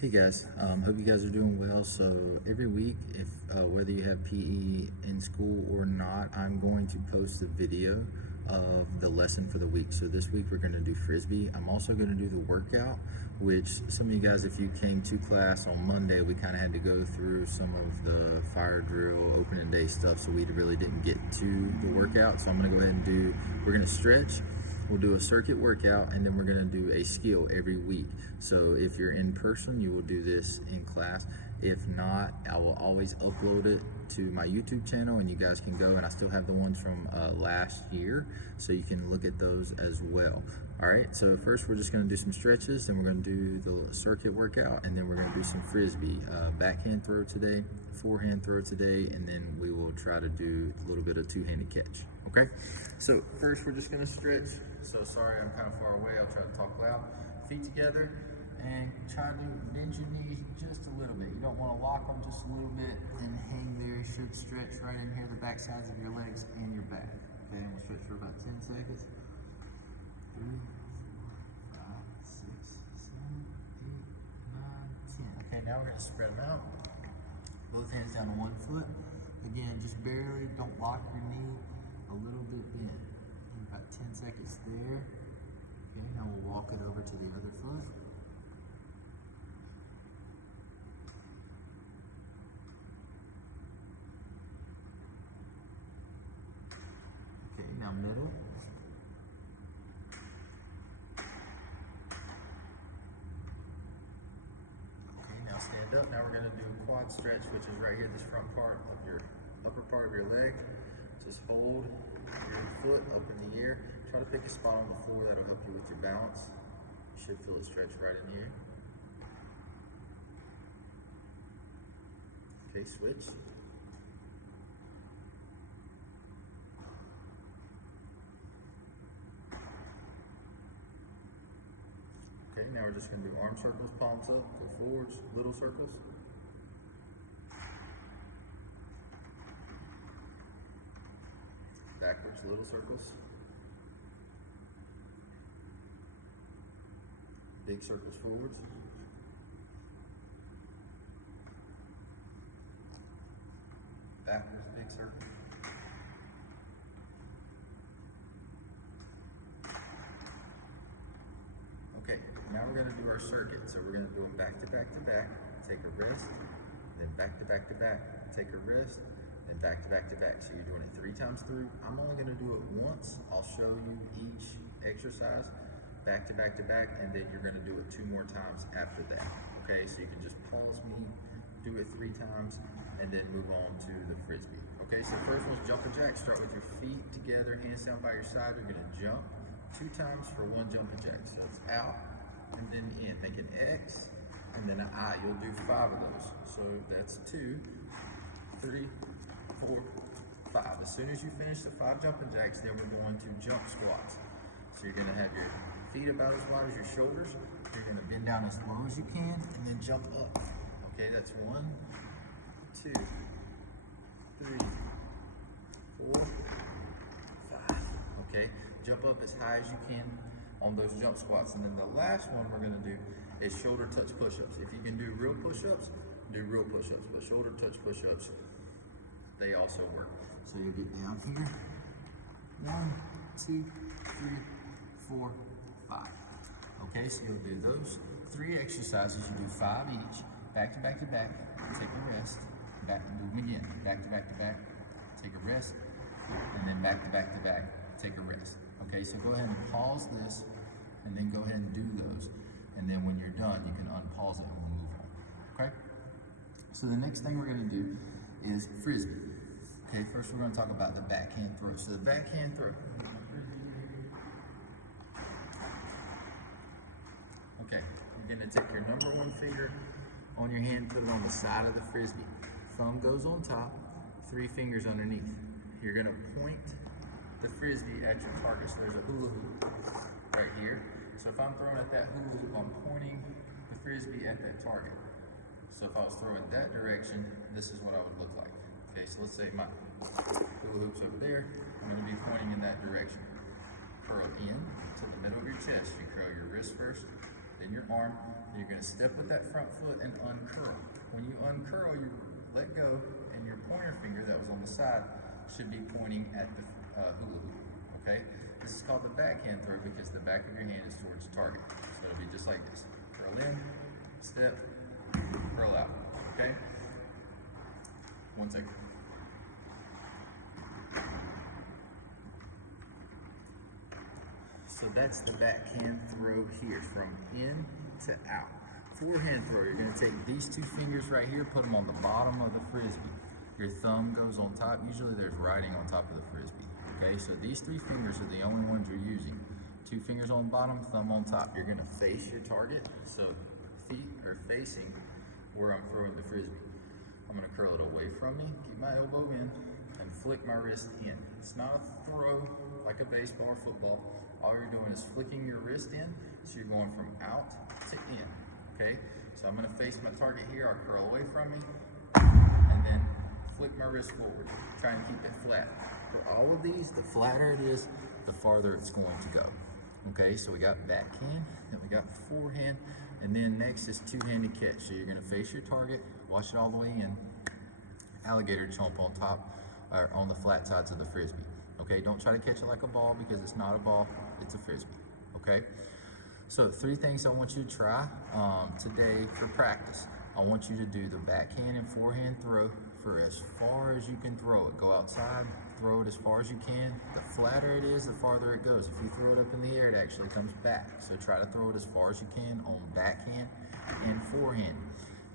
Hey guys, hope you guys are doing well. So every week, if whether you have PE in school or not, I'm going to post a video of the lesson for the week. So this week we're going to do Frisbee. I'm also going to do the workout, which some of you guys, if you came to class on Monday, we kind of had to go through some of the fire drill, opening day stuff, so we really didn't get to the workout. So I'm going to go ahead and we're going to stretch. We'll do a circuit workout, and then we're gonna do a skill every week. So if you're in person, you will do this in class. If not, I will always upload it to my YouTube channel, and you guys can go, and I still have the ones from last year, so you can look at those as well. All right, so first we're just gonna do some stretches, then we're gonna do the circuit workout, and then we're gonna do some Frisbee. Backhand throw today, forehand throw today, and then we will try to do a little bit of two-handed catch, okay? So first we're just gonna stretch. So sorry, I'm kind of far away. I'll try to talk loud. Feet together, and try to bend your knees just a little bit. You don't want to lock them, just a little bit, and hang there. You should stretch right in here, the back sides of your legs and your back. Okay, and we'll stretch for about 10 seconds. 3, 4, 5, 6, 7, 8, 9, 10. Okay, now we're gonna spread them out. Both hands down on one foot. Again, just barely, don't lock your knee, a little bit bent. About 10 seconds there. Okay, now we'll walk it over to the other foot. Okay, now middle. Okay, now stand up. Now we're going to do a quad stretch, which is right here, this front part of your upper part of your leg. Just hold your foot up in the air. Try to pick a spot on the floor that'll help you with your balance. You should feel it stretch right in here. Okay, switch. Okay, now we're just going to do arm circles, palms up, go forwards, little circles. Backwards, little circles. Big circles forwards. Backwards, big circle. Okay, now we're going to do our circuit. So we're going to do them back to back to back. Take a rest, then back to back to back. Take a rest, and back to back to back. So you're doing it 3 times through. I'm only going to do it once. I'll show you each exercise back to back to back, and then you're going to do it 2 more times after that. Okay, so you can just pause me, do it 3 times, and then move on to the Frisbee. Okay, so first one's jumping jack. Start with your feet together, hands down by your side. You're going to jump 2 times for 1 jumping jack. So it's out and then in. Make an X and then an I. You'll do 5 of those. So that's 2, 3, 4, 5. As soon as you finish the 5 jumping jacks, then we're going to jump squats. So you're gonna have your feet about as wide as your shoulders. You're gonna bend down as low as you can and then jump up. Okay, that's 1, 2, 3, 4, 5. Okay, jump up as high as you can on those jump squats. And then the last one we're gonna do is shoulder touch push-ups. If you can do real push-ups, do real push-ups, but shoulder touch push-ups, they also work. So you get down here, 1, 2, 3, 4, 5. Okay, so you'll do those 3 exercises. You do 5 each, back to back to back, take a rest, back to do them again, back to back to back, take a rest, and then back to back to back, take a rest. Okay, so go ahead and pause this, and then go ahead and do those. And then when you're done, you can unpause it and we'll move on. Okay? So the next thing we're gonna do is Frisbee. Okay, first we're going to talk about the backhand throw. So the backhand throw. Okay, you're going to take your number 1 finger on your hand, put it on the side of the Frisbee. Thumb goes on top, 3 fingers underneath. You're going to point the Frisbee at your target. So there's a hula hoop right here. So if I'm throwing at that hula hoop, I'm pointing the Frisbee at that target. So if I was throwing that direction, this is what I would look like. Okay, so let's say my hula hoop's over there. I'm going to be pointing in that direction. Curl in to the middle of your chest. You curl your wrist first, then your arm, and you're gonna step with that front foot and uncurl. When you uncurl, you let go, and your pointer finger that was on the side should be pointing at the hula hoop, okay? This is called the backhand throw because the back of your hand is towards the target. So it'll be just like this. Curl in, step, curl out, okay? 1 second. So that's the backhand throw here, from in to out. Forehand throw, you're gonna take these two fingers right here, put them on the bottom of the Frisbee. Your thumb goes on top. Usually there's writing on top of the Frisbee, okay? So these three fingers are the only ones you're using. Two fingers on the bottom, thumb on top. You're gonna face your target, so feet are facing where I'm throwing the Frisbee. I'm gonna curl it away from me, keep my elbow in, and flick my wrist in. It's not a throw like a baseball or football. All you're doing is flicking your wrist in, so you're going from out to in, okay? So I'm gonna face my target here, I'll curl away from me, and then flick my wrist forward. Try and keep it flat. For all of these, the flatter it is, the farther it's going to go. Okay, so we got backhand, then we got forehand, and then next is two-handed catch. So you're gonna face your target, watch it all the way in, alligator chomp on top, or on the flat sides of the Frisbee. Okay, don't try to catch it like a ball because it's not a ball, it's a Frisbee, okay? So 3 things I want you to try today for practice. I want you to do the backhand and forehand throw for as far as you can throw it. Go outside, throw it as far as you can. The flatter it is, the farther it goes. If you throw it up in the air, it actually comes back. So try to throw it as far as you can on backhand and forehand.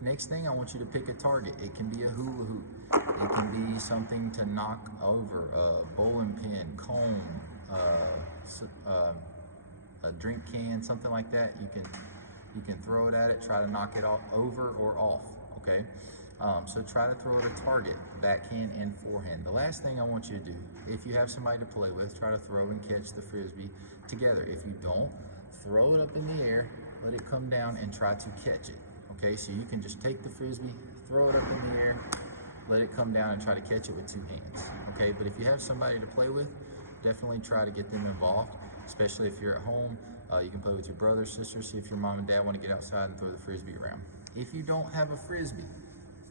Next thing, I want you to pick a target. It can be a hula hoop. It can be something to knock over, a bowling pin, cone, a drink can, something like that. You can throw it at it, try to knock it off, over or off, okay? So try to throw at a target, backhand and forehand. The last thing I want you to do, if you have somebody to play with, try to throw and catch the Frisbee together. If you don't, throw it up in the air, let it come down and try to catch it, okay? So you can just take the Frisbee, throw it up in the air, let it come down and try to catch it with 2 hands, okay? But if you have somebody to play with, definitely try to get them involved, especially if you're at home. You can play with your brother, sister, see if your mom and dad want to get outside and throw the Frisbee around. If you don't have a Frisbee,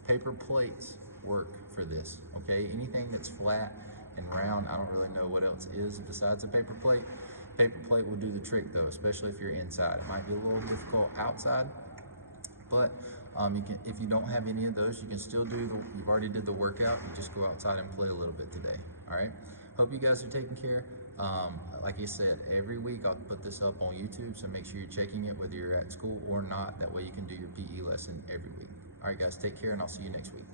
paper plates work for this, okay? Anything that's flat and round, I don't really know what else is besides a paper plate. Paper plate will do the trick though, especially if you're inside. It might be a little difficult outside, but you can, if you don't have any of those, you can still do you've already did the workout, you just go outside and play a little bit today, all right? Hope you guys are taking care. Like I said, every week I'll put this up on YouTube, so make sure you're checking it whether you're at school or not. That way you can do your PE lesson every week. All right, guys, take care, and I'll see you next week.